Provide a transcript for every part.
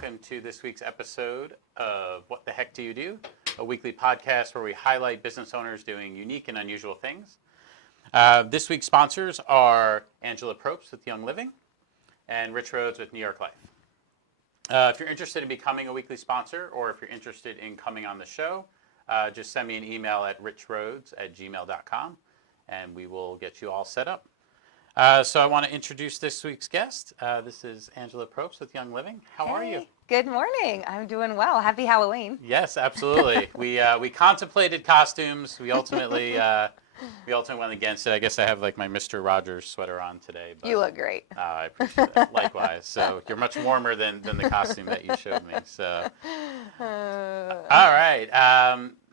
welcome to this week's episode of What the Heck Do You Do? A weekly podcast where we highlight business owners doing unique and unusual things. This week's sponsors are Angela Probst with Young Living and Rich Rhodes with New York Life. If you're interested in becoming a weekly sponsor or if you're interested in coming on the show, just send me an email at richrhodes@gmail.com and we will get you all set up. So I want to introduce this week's guest. This is Angela Probst with Young Living. How are you? Good morning. I'm doing well. Happy Halloween. Yes, absolutely. We contemplated costumes. We ultimately went against it. I guess I have like my Mr. Rogers sweater on today. But, you look great. I appreciate it. Likewise. So you're much warmer than the costume that you showed me. So all right.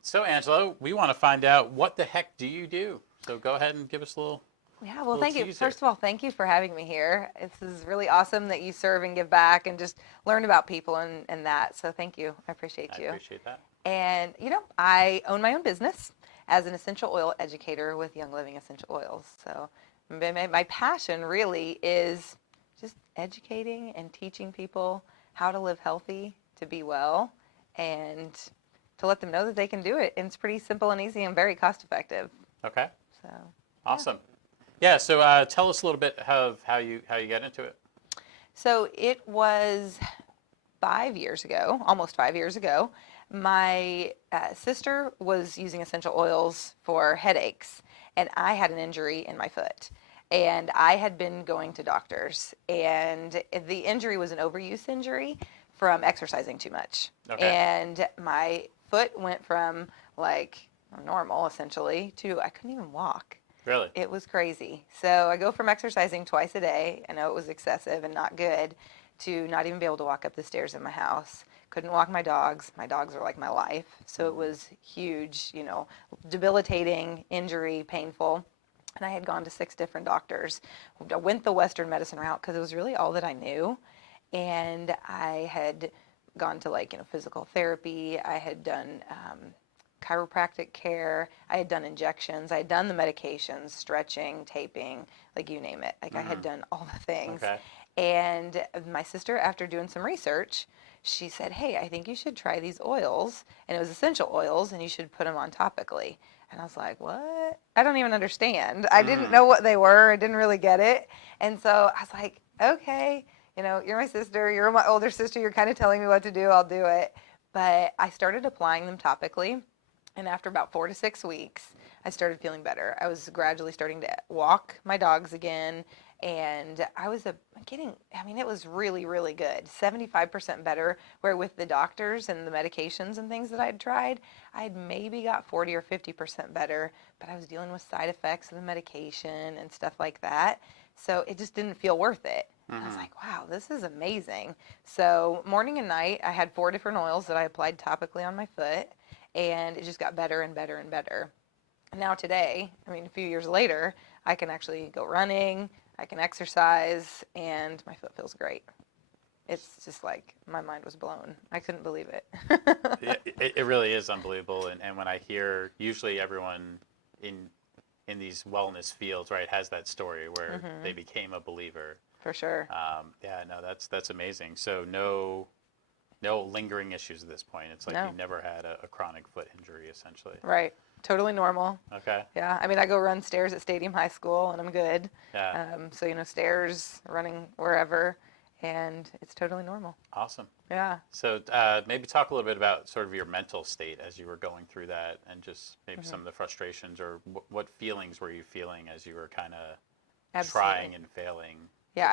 So Angela, we want to find out what the heck do you do? So go ahead and give us a little. Yeah, well, thank you. First of all, thank you for having me here. This is really awesome that you serve and give back and just learn about people and that. So thank you. I appreciate you. I appreciate that. And, I own my own business as an essential oil educator with Young Living Essential Oils. So my passion really is just educating and teaching people how to live healthy, to be well, and to let them know that they can do it. And it's pretty simple and easy and very cost effective. Okay. So awesome. Yeah, so tell us a little bit of how you got into it. So it was 5 years ago, almost 5 years ago. My sister was using essential oils for headaches, and I had an injury in my foot. And I had been going to doctors, and the injury was an overuse injury from exercising too much. Okay. And my foot went from like normal, essentially, to I couldn't even walk. Really? It was crazy. So I go from exercising twice a day, I know it was excessive and not good, to not even be able to walk up the stairs in my house. Couldn't walk my dogs. My dogs are like my life. So it was huge, debilitating, injury, painful. And I had gone to 6 different doctors. I went the Western medicine route because it was really all that I knew. And I had gone to physical therapy. I had done chiropractic care. I had done injections. I had done the medications, stretching, taping, you name it. I had done all the things. Okay. And my sister, after doing some research, she said, hey, I think you should try these oils. And it was essential oils, and you should put them on topically. And I was like, what? I don't even understand. I didn't know what they were. I didn't really get it. And so I was like, okay, you're my sister. You're my older sister. You're kind of telling me what to do. I'll do it. But I started applying them topically. And after about 4 to 6 weeks, I started feeling better. I was gradually starting to walk my dogs again. And I was it was really, really good. 75% better, where with the doctors and the medications and things that I had tried, I had maybe got 40 or 50% better, but I was dealing with side effects of the medication and stuff like that. So it just didn't feel worth it. Mm-hmm. I was like, wow, this is amazing. So morning and night, I had 4 different oils that I applied topically on my foot, and it just got better and better and better. And now today, a few years later, I can actually go running, I can exercise, and my foot feels great. It's just like my mind was blown. I couldn't believe it. Yeah, it really is unbelievable. And when I hear, usually everyone in these wellness fields, right, has that story where they became a believer. For sure. That's amazing. So no lingering issues at this point. It's like you never had a chronic foot injury, essentially. Right. Totally normal. Okay. Yeah. I go run stairs at Stadium High School, and I'm good. Yeah. So, stairs, running wherever, and it's totally normal. Awesome. Yeah. So maybe talk a little bit about sort of your mental state as you were going through that, and just maybe some of the frustrations, or what feelings were you feeling as you were kind of trying and failing? Yeah,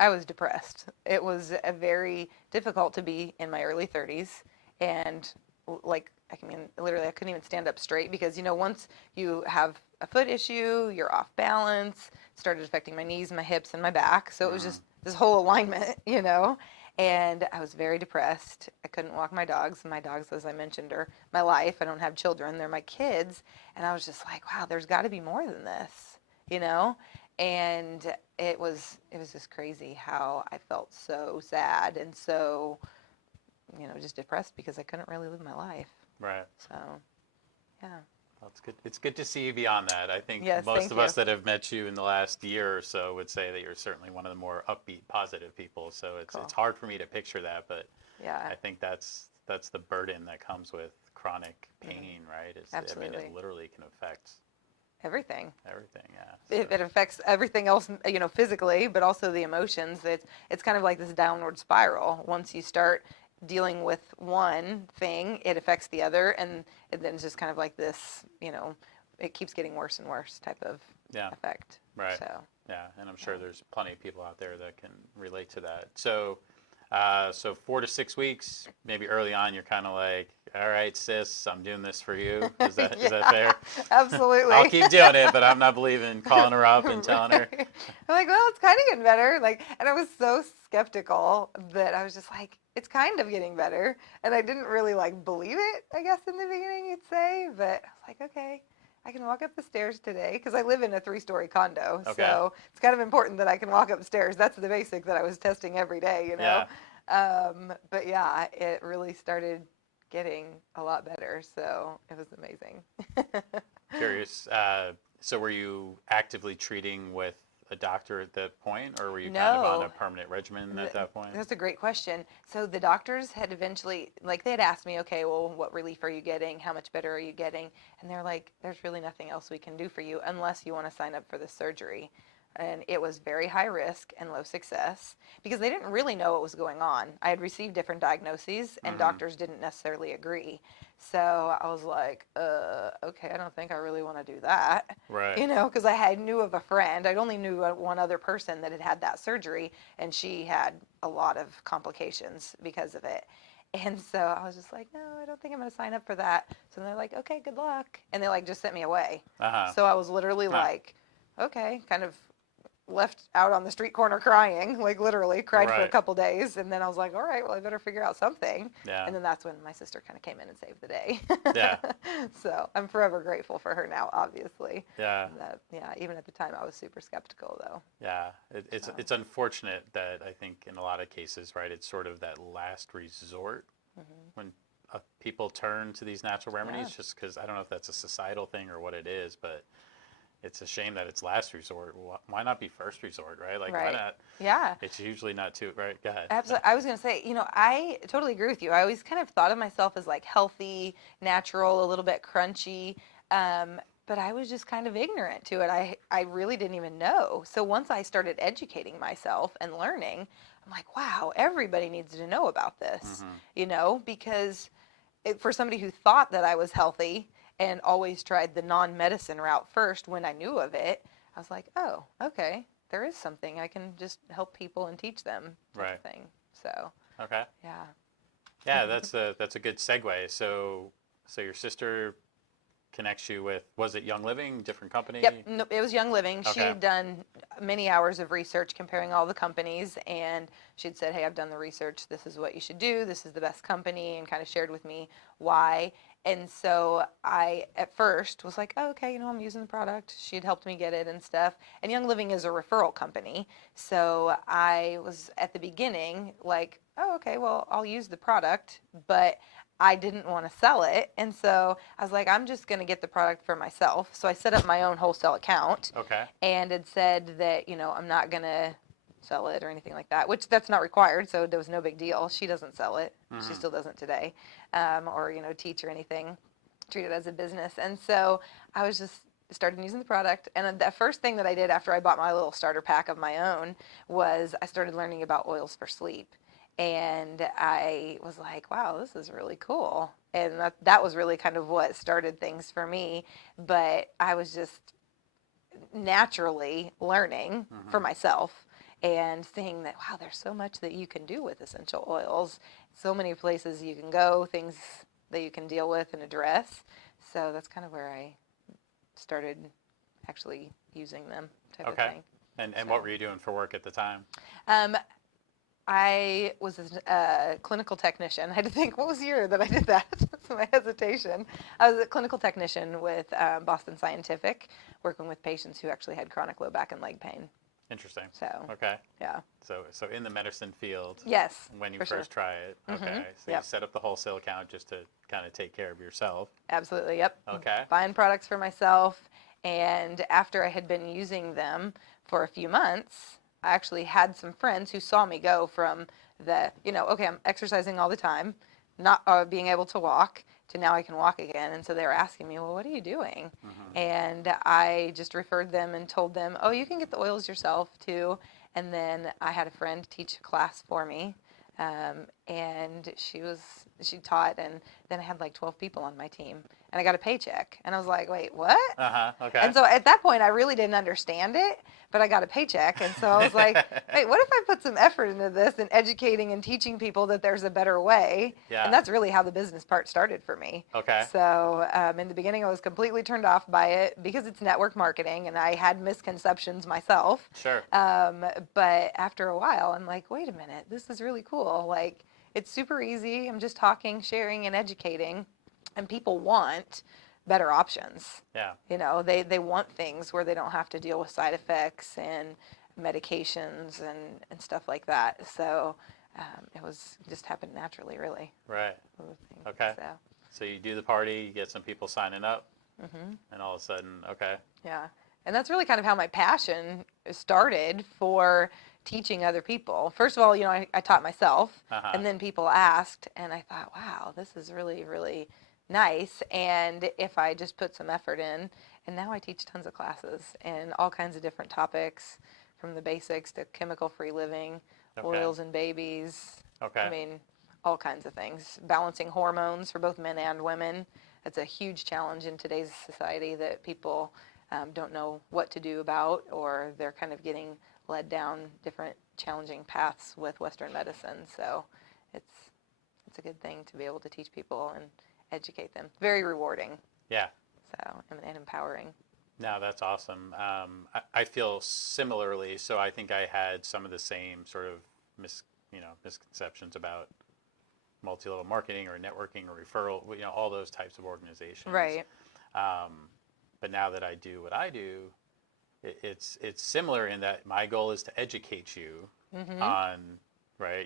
I was depressed. It was very difficult to be in my early 30s, and literally I couldn't even stand up straight because, once you have a foot issue, you're off balance. It started affecting my knees, my hips, and my back. So it was just this whole alignment, and I was very depressed. I couldn't walk my dogs. My dogs, as I mentioned, are my life. I don't have children. They're my kids. And I was just like, wow, there's got to be more than this, And it was just crazy how I felt so sad and so, just depressed because I couldn't really live my life. Right. So, yeah. Well, it's good. It's good to see you beyond that. I think yes, most of us that have met you in the last year or so would say that you're certainly one of the more upbeat, positive people. So it's hard for me to picture that, but Yeah. I think that's the burden that comes with chronic pain, right? I mean, Absolutely. it literally can affect Everything. everything. Yeah. It affects everything else, physically, but also the emotions. It's kind of like this downward spiral. Once you start dealing with one thing, it affects the other, and then it's just kind of like this, it keeps getting worse and worse type of Yeah. effect. Right. So, Yeah, and I'm sure yeah. there's plenty of people out there that can relate to that. So 4 to 6 weeks, maybe early on, you're kind of like, all right, sis, I'm doing this for you. Is that is that fair? Absolutely. I'll keep doing it, but I'm not believing calling her up and telling her. I'm like, well, it's kind of getting better. And I was so skeptical that I was just like, it's kind of getting better. And I didn't really believe it, I guess, in the beginning, you'd say. But I was like, okay, I can walk up the stairs today because I live in a 3-story condo. Okay. So it's kind of important that I can walk upstairs. That's the basic that I was testing every day, Yeah. But yeah, it really started getting a lot better. So it was amazing. Curious. So were you actively treating with a doctor at that point, or were you kind of on a No. permanent regimen at that point? That's a great question. So the doctors had eventually, they had asked me, okay, well, what relief are you getting? How much better are you getting? And they're like, there's really nothing else we can do for you unless you want to sign up for the surgery. And it was very high risk and low success because they didn't really know what was going on. I had received different diagnoses and doctors didn't necessarily agree. So I was like, okay, I don't think I really want to do that. Right. Because I knew of a friend. I only knew one other person that had had that surgery, and she had a lot of complications because of it. And so I was just like, no, I don't think I'm going to sign up for that. So they're like, okay, good luck. And they just sent me away. Uh-huh. So I was literally like, okay, kind of left out on the street corner crying, literally cried for a Right. couple days. And then I was like, all right, well, I better figure out something. Yeah. And then that's when my sister kind of came in and saved the day. Yeah. So I'm forever grateful for her now, obviously. Yeah. Yeah, even at the time I was super skeptical though. Yeah. It's unfortunate that I think in a lot of cases, right, it's sort of that last resort when people turn to these natural remedies, just because I don't know if that's a societal thing or what it is, but it's a shame that it's last resort. Why not be first resort, right? Why Right. not? Yeah. It's usually not too, right? Go ahead. Absolutely. I was going to say, I totally agree with you. I always kind of thought of myself as healthy, natural, a little bit crunchy. But I was just kind of ignorant to it. I really didn't even know. So once I started educating myself and learning, I'm like, wow, everybody needs to know about this, because for somebody who thought that I was healthy and always tried the non-medicine route first when I knew of it, I was like, oh, okay, there is something I can just help people and teach them type of thing. So, Okay. yeah. Yeah, that's a good segue. So your sister connects you with, was it Young Living, different company? Yep, no, it was Young Living. She Okay. had done many hours of research comparing all the companies, and she'd said, hey, I've done the research. This is what you should do. This is the best company, and kind of shared with me why. And so I, at first, was like, oh, okay, I'm using the product. She'd helped me get it and stuff. And Young Living is a referral company. So I was, at the beginning, like, oh, okay, well, I'll use the product, but I didn't want to sell it. And so I was like, I'm just going to get the product for myself. So I set up my own wholesale account Okay. and had said that, I'm not going to sell it or anything like that, which that's not required. So there was no big deal. She doesn't sell it. She still doesn't today, or, teach or anything, treat it as a business. And so I was just started using the product. And the first thing that I did after I bought my little starter pack of my own was I started learning about oils for sleep. And I was like, wow, this is really cool. And that was really kind of what started things for me. But I was just naturally learning for myself and seeing that, wow, there's so much that you can do with essential oils, so many places you can go, things that you can deal with and address. So that's kind of where I started actually using them type of thing. And what were you doing for work at the time? I was a clinical technician. I had to think, what was the year that I did that? That's my hesitation. I was a clinical technician with Boston Scientific, working with patients who actually had chronic low back and leg pain. Interesting. So, Okay. yeah. So in the medicine field. Yes. When you for first sure. try it. Okay. So you set up the wholesale account just to kind of take care of yourself. Absolutely. Yep. Okay. Buying products for myself. And after I had been using them for a few months, I actually had some friends who saw me go from okay, I'm exercising all the time, not being able to walk, to now I can walk again. And so they were asking me, well, what are you doing? Mm-hmm. And I just referred them and told them, oh, you can get the oils yourself too. And then I had a friend teach a class for me. And she taught, and then I had like 12 people on my team, and I got a paycheck. And I was like, wait, what? Uh-huh. Okay. And so at that point, I really didn't understand it, but I got a paycheck. And so I was like, wait, what if I put some effort into this and educating and teaching people that there's a better way? Yeah. And that's really how the business part started for me. Okay. So in the beginning, I was completely turned off by it because it's network marketing, and I had misconceptions myself. Sure. But after a while, I'm like, wait a minute, this is really cool. Like, it's super easy. I'm just talking, sharing, and educating, and people want better options. Yeah. They want things where they don't have to deal with side effects and medications and stuff like that. So it was just happened naturally, really. Right. Okay. So, So you do the party, you get some people signing up, hmm and all of a sudden, okay. yeah. And that's really kind of how my passion started for teaching other people. First of all, I taught myself, Uh-huh. and then people asked, and I thought, wow, this is really, really nice. And if I just put some effort in, and now I teach tons of classes and all kinds of different topics, from the basics to chemical-free living, Okay. oils and babies. Okay. I mean, all kinds of things. Balancing hormones for both men and women. It's a huge challenge in today's society that people don't know what to do about, or they're kind of getting led down different challenging paths with Western medicine. So it's a good thing to be able to teach people and educate them. Very rewarding. Yeah. So and empowering. No, that's awesome. I feel similarly. So I think I had some of the same sort of misconceptions about multi-level marketing or networking or referral, all those types of organizations. Right. But now that I do what I do, it's similar in that my goal is to educate you Mm-hmm. on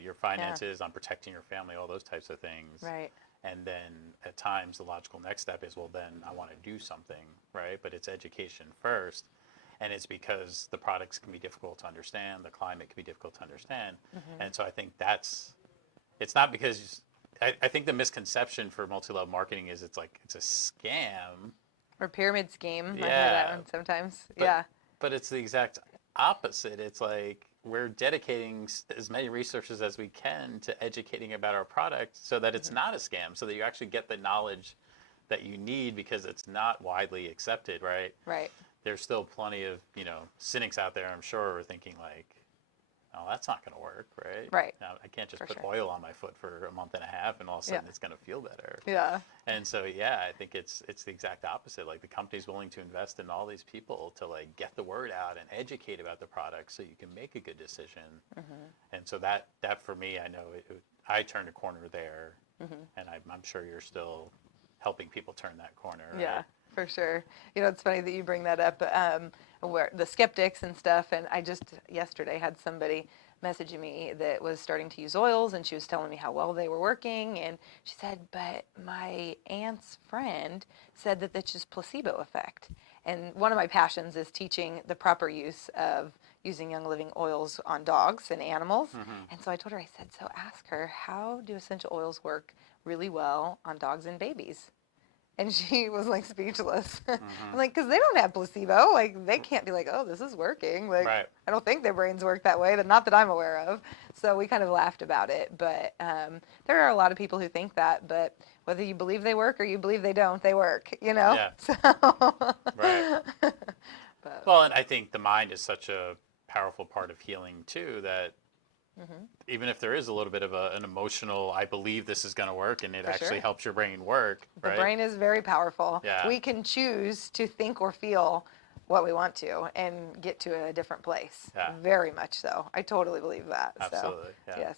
your finances, on protecting your family, all those types of things. Right. And then at times the logical next step is, well, then I want to do something, right? But it's education first. And it's because the products can be difficult to understand, the climate can be difficult to understand. Mm-hmm. And so I think it's not because, I think the misconception for multi-level marketing is it's a scam. Or pyramid scheme. I hear Yeah. that one sometimes. But- yeah. But it's the exact opposite. It's like we're dedicating as many resources as we can to educating about our product so that it's not a scam, so that you actually get the knowledge that you need, because it's not widely accepted, right? Right. There's still plenty of, cynics out there, I'm sure, are thinking like, oh, that's not going to work, right? Right. Now, I can't just For put sure. oil on my foot for a month and a half and all of a sudden it's going to feel better. Yeah. And so, yeah, I think it's the exact opposite. Like, the company's willing to invest in all these people to get the word out and educate about the product so you can make a good decision. Mm-hmm. And so that for me, I know I turned a corner there, Mm-hmm. and I'm sure you're still helping people turn that corner. Right? Yeah, for sure. It's funny that you bring that up, where the skeptics and stuff. And I just yesterday had somebody messaging me that was starting to use oils, and she was telling me how well they were working. And she said, but my aunt's friend said that that's just placebo effect. And one of my passions is teaching the proper use of using Young Living oils on dogs and animals. Mm-hmm. And so I told her, I said, so ask her, how do essential oils work really well on dogs and babies? And she was like speechless. Mm-hmm. I'm like, because they don't have placebo. Like, they can't be like, oh, this is working. Like, Right. I don't think their brains work that way. Not that I'm aware of. So we kind of laughed about it. But there are a lot of people who think that. But whether you believe they work or you believe they don't, they work. Yeah. So. Right. But, Well, and I think the mind is such a powerful part of healing too, that mm-hmm. even if there is a little bit of an emotional, I believe this is going to work, and it For actually sure. helps your brain work, The right? brain is very powerful. Yeah. We can choose to think or feel what we want to and get to a different place. Yeah. Very much so. I totally believe that. Absolutely. So, Yeah. yes.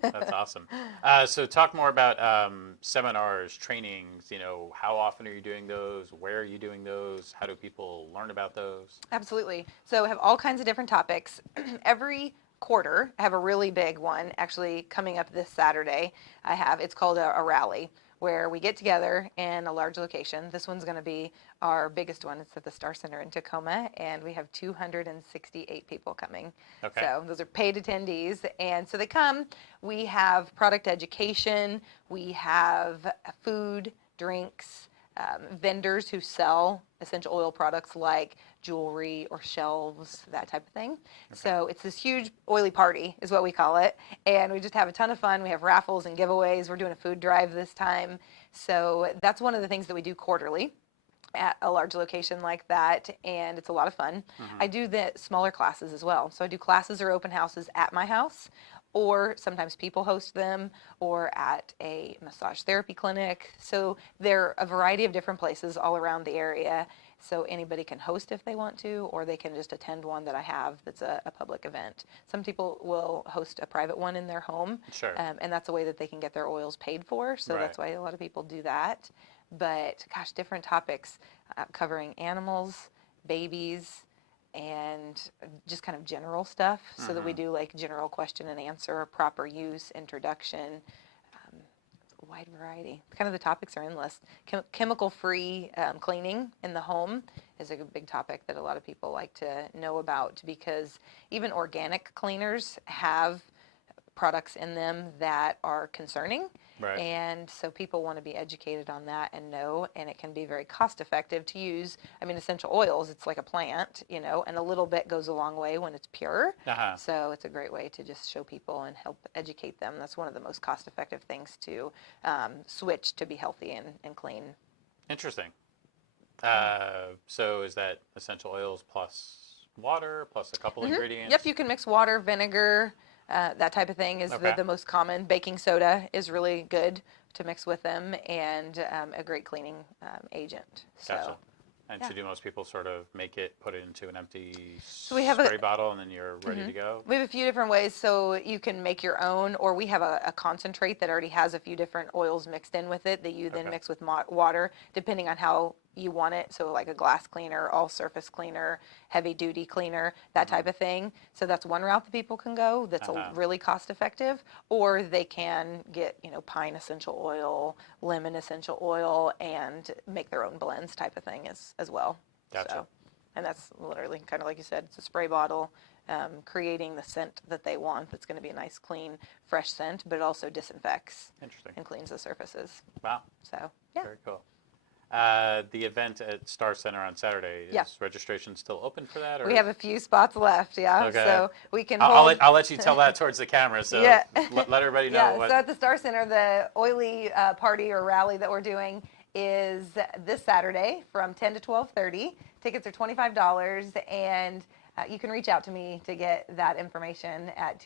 That's awesome. So talk more about seminars, trainings. How often are you doing those? Where are you doing those? How do people learn about those? Absolutely. So I have all kinds of different topics. Every quarter, I have a really big one actually coming up this Saturday. It's called a rally, where we get together in a large location. This one's going to be our biggest one. It's at the Star Center in Tacoma, and we have 268 people coming. Okay. So those are paid attendees, and so they come. We have product education. We have food, drinks, vendors who sell essential oil products like jewelry or shelves, that type of thing. Okay. So it's this huge oily party is what we call it. And we just have a ton of fun. We have raffles and giveaways. We're doing a food drive this time. So that's one of the things that we do quarterly at a large location like that, and it's a lot of fun. Mm-hmm. I do the smaller classes as well. So I do classes or open houses at my house, or sometimes people host them, or at a massage therapy clinic. So they're a variety of different places all around the area. So anybody can host if they want to, or they can just attend one that I have that's a public event. Some people will host a private one in their home, sure. And that's a way that they can get their oils paid for. So that's why a lot of people do that. But gosh, different topics covering animals, babies, and just kind of general stuff. So that we do like general question and answer, proper use, introduction, a wide variety. Kind of the topics are endless. Chemical-free cleaning in the home is a big topic that a lot of people like to know about, because even organic cleaners have products in them that are concerning. Right. And so people want to be educated on that and know, and it can be very cost effective to use. I mean, essential oils, it's like a plant, and a little bit goes a long way when it's pure. Uh-huh. So it's a great way to just show people and help educate them. That's one of the most cost effective things to switch to be healthy and clean. Interesting. So is that essential oils plus water, plus a couple ingredients? Yep, you can mix water, vinegar, that type of thing is the most common. Baking soda is really good to mix with them, and a great cleaning agent. Gotcha. So, and so do most people sort of make it, put it into an empty we have spray bottle, and then you're ready to go? We have a few different ways. So you can make your own, or we have a concentrate that already has a few different oils mixed in with it that you then mix with water, depending on how you want it. So like a glass cleaner, all surface cleaner, heavy duty cleaner, that type of thing. So that's one route that people can go that's really cost effective. Or they can get, pine essential oil, lemon essential oil, and make their own blends type of thing as well. Gotcha. So, and that's literally kind of like you said, it's a spray bottle, creating the scent that they want. That's going to be a nice, clean, fresh scent, but it also disinfects. Interesting. And cleans the surfaces. Wow. So, yeah. Very cool. The event at Star Center on Saturday, is registration still open for that? Or? We have a few spots left, Okay. So we can I'll let you tell that towards the camera, so let everybody know. So at the Star Center, the oily party or rally that we're doing is this Saturday from 10 to 12:30. Tickets are $25, and you can reach out to me to get that information at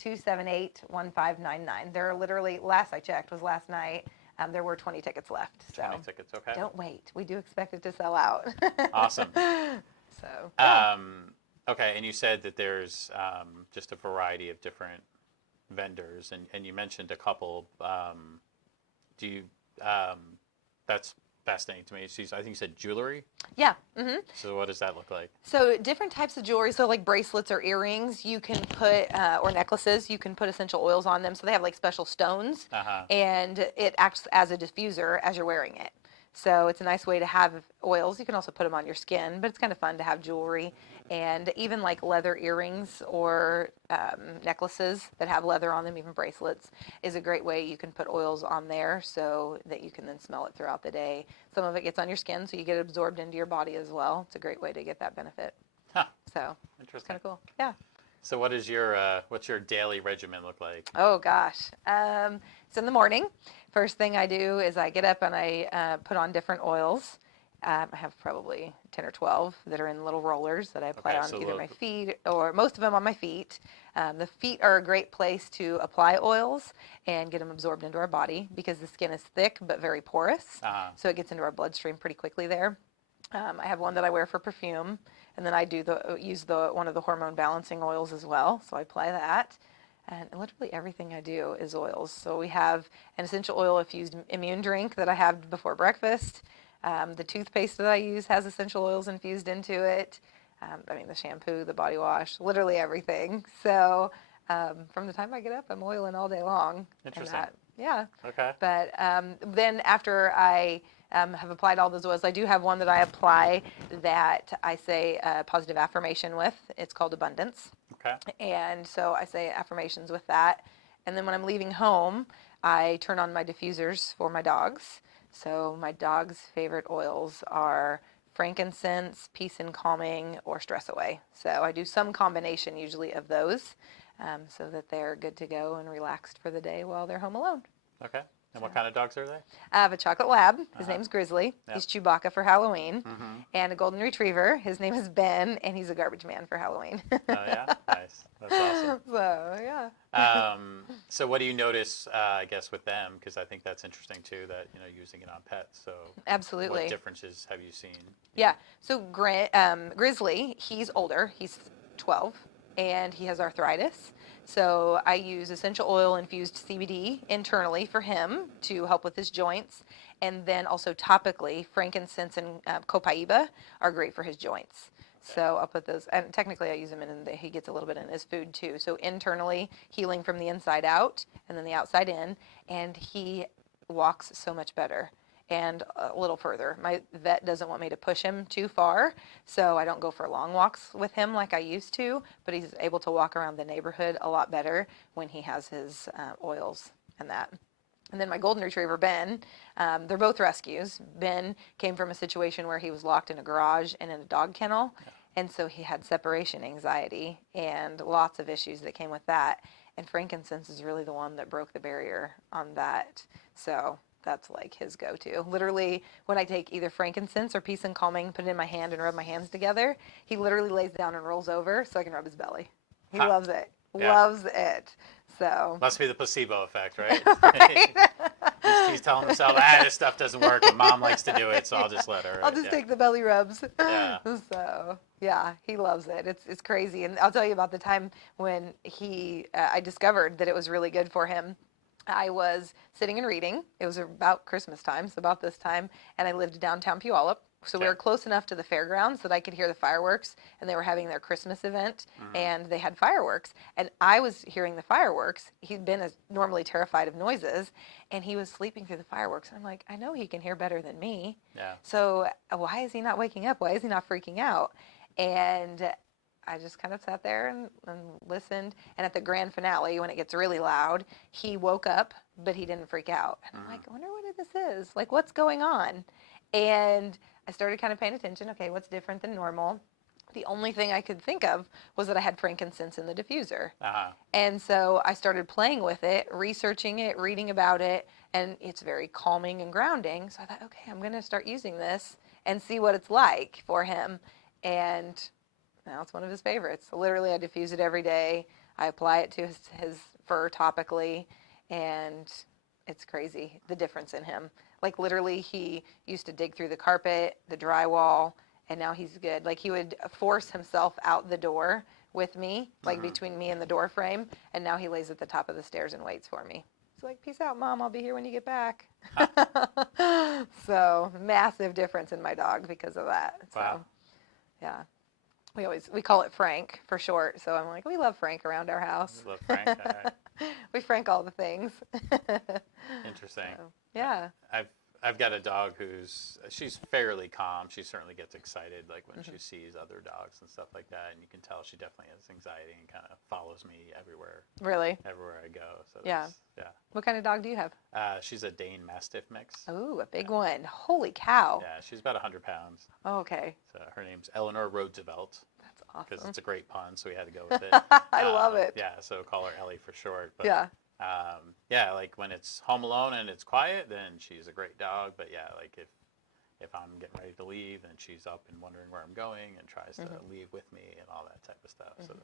253-278-1599. There are literally, last I checked was last night, there were 20 tickets left. So 20 tickets, okay. Don't wait. We do expect it to sell out. Awesome. So. Okay, and you said that there's just a variety of different vendors, and you mentioned a couple. That's fascinating to me. I think you said jewelry? Yeah. Mm-hmm. So what does that look like? So different types of jewelry, so like bracelets or earrings, you can put, or necklaces, you can put essential oils on them. So they have like special stones, and it acts as a diffuser as you're wearing it. So it's a nice way to have oils. You can also put them on your skin, but it's kind of fun to have jewelry. And even like leather earrings or necklaces that have leather on them, even bracelets, is a great way. You can put oils on there so that you can then smell it throughout the day. Some of it gets on your skin, so you get it absorbed into your body as well. It's a great way to get that benefit. Huh. So interesting. It's kind of cool. Yeah. So what's your daily regimen look like? Oh gosh. So in the morning, first thing I do is I get up and I put on different oils. I have probably 10 or 12 that are in little rollers that I apply on either my feet, or most of them on my feet. The feet are a great place to apply oils and get them absorbed into our body, because the skin is thick but very porous. So it gets into our bloodstream pretty quickly there. I have one that I wear for perfume, and then I use one of the hormone balancing oils as well. So I apply that. And literally everything I do is oils. So we have an essential oil infused immune drink that I have before breakfast. The toothpaste that I use has essential oils infused into it. The shampoo, the body wash, literally everything. So from the time I get up, I'm oiling all day long. Interesting. And that Yeah. Okay. But then after I have applied all those oils, I do have one that I apply that I say a positive affirmation with. It's called Abundance. Okay. And so I say affirmations with that. And then when I'm leaving home, I turn on my diffusers for my dogs. So my dog's favorite oils are frankincense, peace and calming, or stress away. So I do some combination usually of those so that they're good to go and relaxed for the day while they're home alone. Okay. And what kind of dogs are they? I have a chocolate lab. His Uh-huh. name's Grizzly. Yep. He's Chewbacca for Halloween. Mm-hmm. And a golden retriever. His name is Ben, and he's a garbage man for Halloween. Oh, yeah? Nice. That's awesome. So, yeah. So what do you notice, I guess, with them? Because I think that's interesting, too, that, using it on pets. So Absolutely. what differences have you seen? Yeah. So Grizzly, he's older. He's 12, and he has arthritis. So I use essential oil infused CBD internally for him to help with his joints, and then also topically, frankincense and copaiba are great for his joints. So I'll put those, and technically I use them he gets a little bit in his food too. So internally, healing from the inside out, and then the outside in, and he walks so much better. And a little further. My vet doesn't want me to push him too far, so I don't go for long walks with him like I used to, but he's able to walk around the neighborhood a lot better when he has his oils and that. And then my golden retriever, Ben, they're both rescues. Ben came from a situation where he was locked in a garage and in a dog kennel, and so he had separation anxiety and lots of issues that came with that. And frankincense is really the one that broke the barrier on that. So that's like his go-to. Literally, when I take either frankincense or peace and calming, put it in my hand and rub my hands together, he literally lays down and rolls over so I can rub his belly. He loves it. Yeah. Loves it. So Must be the placebo effect, right? right? He's telling himself, this stuff doesn't work, and mom likes to do it, so I'll just let her. I'll just take the belly rubs. Yeah. So yeah, he loves it. It's crazy. And I'll tell you about the time when I discovered that it was really good for him. I was sitting and reading. It was about Christmas time, so about this time, and I lived downtown Puyallup. So we were close enough to the fairgrounds that I could hear the fireworks, and they were having their Christmas event, and they had fireworks, and I was hearing the fireworks. He'd been normally terrified of noises, and he was sleeping through the fireworks. And I'm like, I know he can hear better than me. Yeah. So why is he not waking up? Why is he not freaking out? And I just kind of sat there and listened. And at the grand finale, when it gets really loud, he woke up, but he didn't freak out. And I'm like, I wonder what this is. Like, what's going on? And I started kind of paying attention. Okay, what's different than normal? The only thing I could think of was that I had frankincense in the diffuser. Uh-huh. And so I started playing with it, researching it, reading about it, and it's very calming and grounding. So I thought, okay, I'm going to start using this and see what it's like for him. And now it's one of his favorites. So literally, I diffuse it every day. I apply it to his fur topically, and it's crazy, the difference in him. Like, literally, he used to dig through the carpet, the drywall, and now he's good. Like, he would force himself out the door with me, like between me and the door frame, and now he lays at the top of the stairs and waits for me. He's like, peace out, Mom. I'll be here when you get back. So, massive difference in my dog because of that. Wow. So, yeah. We call it Frank for short, so I'm like, we love Frank around our house. You love Frank? All right. We Frank all the things. Interesting. So, yeah. I've got a dog she's fairly calm. She certainly gets excited like when she sees other dogs and stuff like that, and you can tell she definitely has anxiety and kind of follows me everywhere Really? I go. So Yeah. yeah. What kind of dog do you have? She's a Dane Mastiff mix. Oh, a big one. Holy cow. Yeah, she's about 100 pounds. Oh, okay. So her name's Eleanor Roosevelt. That's Because awesome. it's a great pun, so we had to go with it. I love it. Yeah, so call her Ellie for short. But, Yeah. yeah, like when it's home alone and it's quiet, then she's a great dog. But yeah, like if I'm getting ready to leave and she's up and wondering where I'm going and tries to leave with me and all that type of stuff. So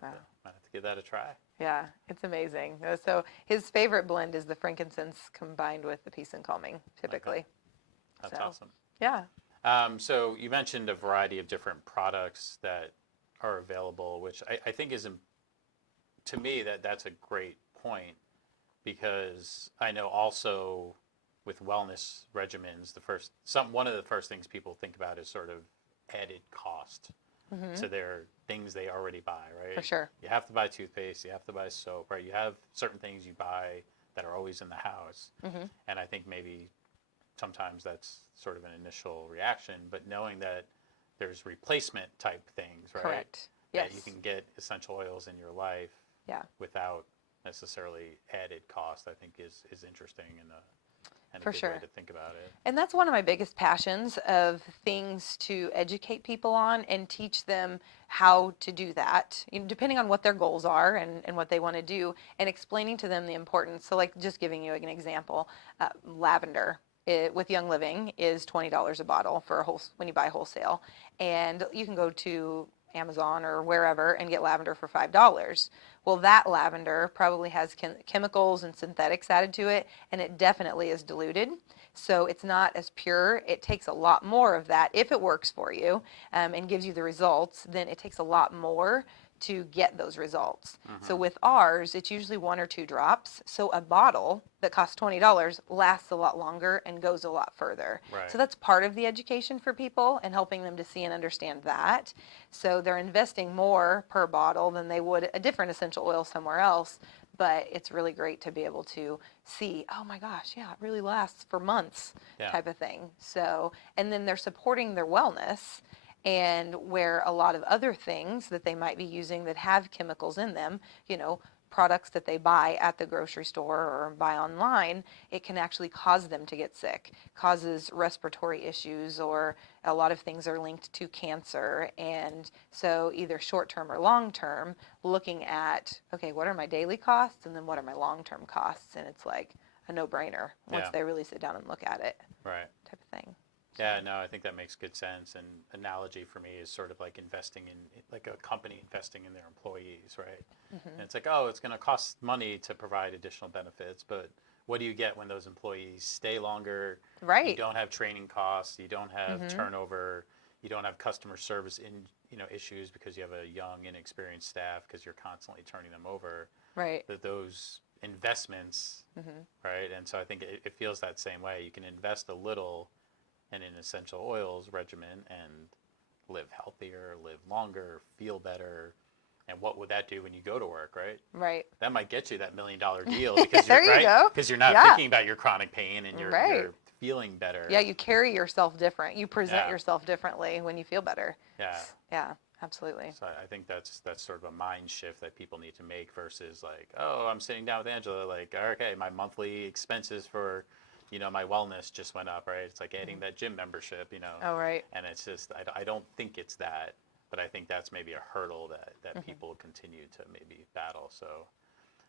might have to give that a try. Yeah, it's amazing. So his favorite blend is the frankincense combined with the peace and calming, typically. That's So, awesome. Yeah. So you mentioned a variety of different products that are available, which I think is, to me, that's a great point, because I know also with wellness regimens, one of the first things people think about is sort of added cost to their things they already buy, right? For sure. You have to buy toothpaste, you have to buy soap, right? You have certain things you buy that are always in the house. Mm-hmm. And I think maybe sometimes that's sort of an initial reaction, but knowing that there's replacement type things, right? Correct. That Yes. you can get essential oils in your life Yeah. without necessarily added cost, I think is interesting and a For good sure. way to think about it. And that's one of my biggest passions of things to educate people on and teach them how to do that, depending on what their goals are and what they want to do, and explaining to them the importance. So like just giving you an example, lavender with Young Living is $20 a bottle for when you buy wholesale. And you can go to Amazon or wherever and get lavender for $5. Well, that lavender probably has chemicals and synthetics added to it, and it definitely is diluted. So it's not as pure. It takes a lot more of that if it works for you and gives you the results. Then it takes a lot more to get those results. So with ours, it's usually 1 or 2 drops. So a bottle that costs $20 lasts a lot longer and goes a lot further. Right. So that's part of the education for people and helping them to see and understand that. So they're investing more per bottle than they would a different essential oil somewhere else. But it's really great to be able to see, oh my gosh, yeah, it really lasts for months type of thing. So, and then they're supporting their wellness, and where a lot of other things that they might be using that have chemicals in them, products that they buy at the grocery store or buy online, it can actually cause them to get sick, causes respiratory issues, or a lot of things are linked to cancer. And so either short-term or long-term, looking at, okay, what are my daily costs and then what are my long-term costs? And it's like a no-brainer once they really sit down and look at it. Right. Type of thing. Yeah, no, I think that makes good sense. And analogy for me is sort of like investing in, like a company investing in their employees, right? And it's like, oh, it's going to cost money to provide additional benefits, but what do you get when those employees stay longer? Right. You don't have training costs, you don't have turnover, you don't have customer service issues because you have a young, inexperienced staff because you're constantly turning them over. Right. Those investments, right? And so I think it feels that same way. You can invest a little in an essential oils regimen and live healthier, live longer, feel better. And what would that do when you go to work, right? Right. That might get you that $1 million deal because There you go. Because you're not thinking about your chronic pain and you're feeling better. Yeah, you carry yourself different. You present yourself differently when you feel better. Yeah. Yeah, absolutely. So I think that's sort of a mind shift that people need to make versus like, oh, I'm sitting down with Angela, like, okay, my monthly expenses for my wellness just went up, right? It's like adding that gym membership, Oh, right. And it's just, I don't think it's that, but I think that's maybe a hurdle that people continue to maybe battle. So,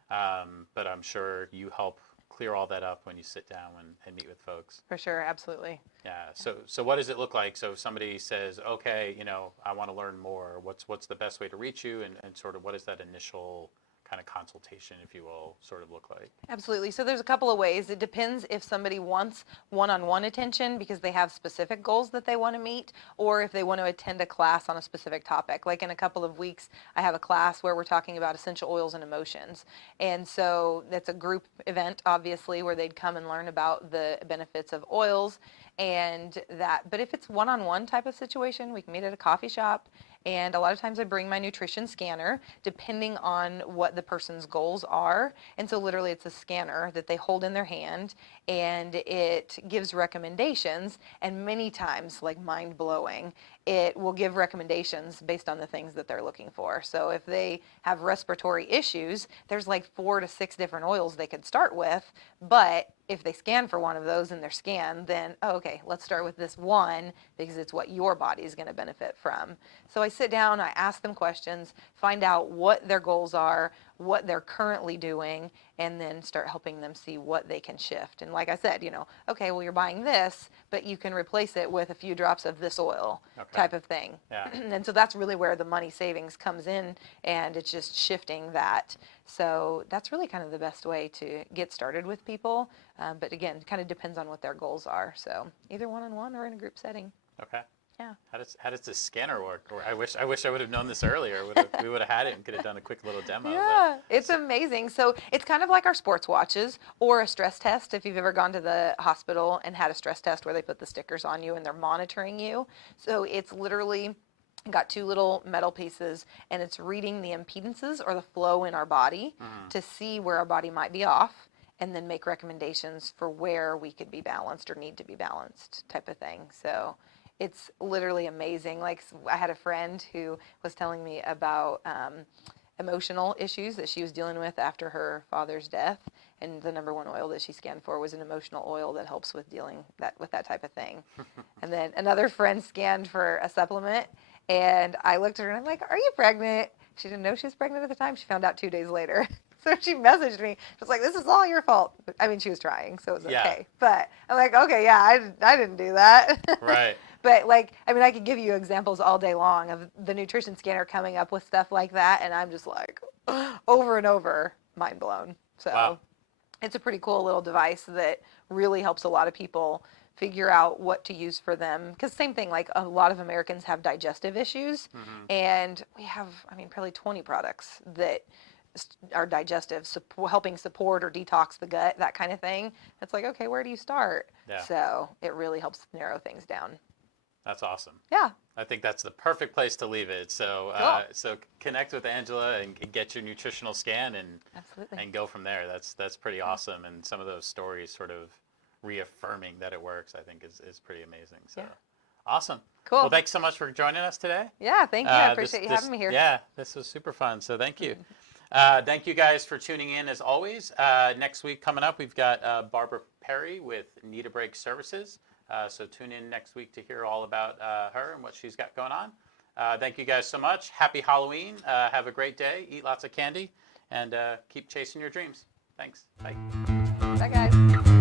but I'm sure you help clear all that up when you sit down and meet with folks. For sure, absolutely. Yeah. So what does it look like? So if somebody says, okay, I want to learn more, what's the best way to reach you, and sort of what is that initial kind of consultation, if you will, sort of look like? Absolutely. So there's a couple of ways. It depends if somebody wants one-on-one attention because they have specific goals that they want to meet, or if they want to attend a class on a specific topic. Like in a couple of weeks, I have a class where we're talking about essential oils and emotions. And so that's a group event, obviously, where they'd come and learn about the benefits of oils and that. But if it's one-on-one type of situation, we can meet at a coffee shop. And a lot of times I bring my nutrition scanner, depending on what the person's goals are. And so literally it's a scanner that they hold in their hand, and it gives recommendations. And many times, like mind-blowing, it will give recommendations based on the things that they're looking for. So if they have respiratory issues, there's like 4 to 6 different oils they could start with. But if they scan for one of those in their scan, then, oh, okay, let's start with this one because it's what your body is going to benefit from. So I sit down, I ask them questions, find out what their goals are, what they're currently doing, and then start helping them see what they can shift. And like I said, okay, well, you're buying this, but you can replace it with a few drops of this oil type of thing. Yeah. And so that's really where the money savings comes in, and it's just shifting that. So that's really kind of the best way to get started with people. But again, it kind of depends on what their goals are. So either one-on-one or in a group setting. Okay. Yeah. How does this scanner work? Or I wish I would have known this earlier. We would have had it and could have done a quick little demo. Yeah, it's amazing. So it's kind of like our sports watches or a stress test. If you've ever gone to the hospital and had a stress test where they put the stickers on you and they're monitoring you. So it's literally got 2 little metal pieces, and it's reading the impedances or the flow in our body to see where our body might be off. and then make recommendations for where we could be balanced or need to be balanced type of thing. So it's literally amazing. Like, I had a friend who was telling me about emotional issues that she was dealing with after her father's death, and the number one oil that she scanned for was an emotional oil that helps with dealing with that type of thing. And then another friend scanned for a supplement, and I looked at her and I'm like, "Are you pregnant?" She didn't know she was pregnant at the time. She found out 2 days later. So she messaged me. She was like, "This is all your fault." I mean, she was trying, so it was okay. But I'm like, okay, yeah, I didn't do that. Right. But like, I mean, I could give you examples all day long of the nutrition scanner coming up with stuff like that, and I'm just like, over and over, mind blown. So Wow. it's a pretty cool little device that really helps a lot of people figure out what to use for them. Because same thing, like a lot of Americans have digestive issues, and we have, I mean, probably 20 products that are digestive, helping support or detox the gut, that kind of thing. It's like, okay, where do you start? Yeah. So it really helps narrow things down. That's awesome. Yeah. I think that's the perfect place to leave it. So, Cool. so connect with Angela and get your nutritional scan Absolutely. and go from there. That's pretty awesome. And some of those stories sort of reaffirming that it works, I think is pretty amazing. So, Yeah. awesome. Cool. Well, thanks so much for joining us today. Yeah, thank you. I appreciate you having me here. Yeah, this was super fun. So thank you. Thank you guys for tuning in as always. Next week coming up, we've got Barbara Perry with Need a Break Services. So tune in next week to hear all about her and what she's got going on. Thank you guys so much. Happy Halloween. Have a great day. Eat lots of candy and keep chasing your dreams. Thanks. Bye. Bye, guys.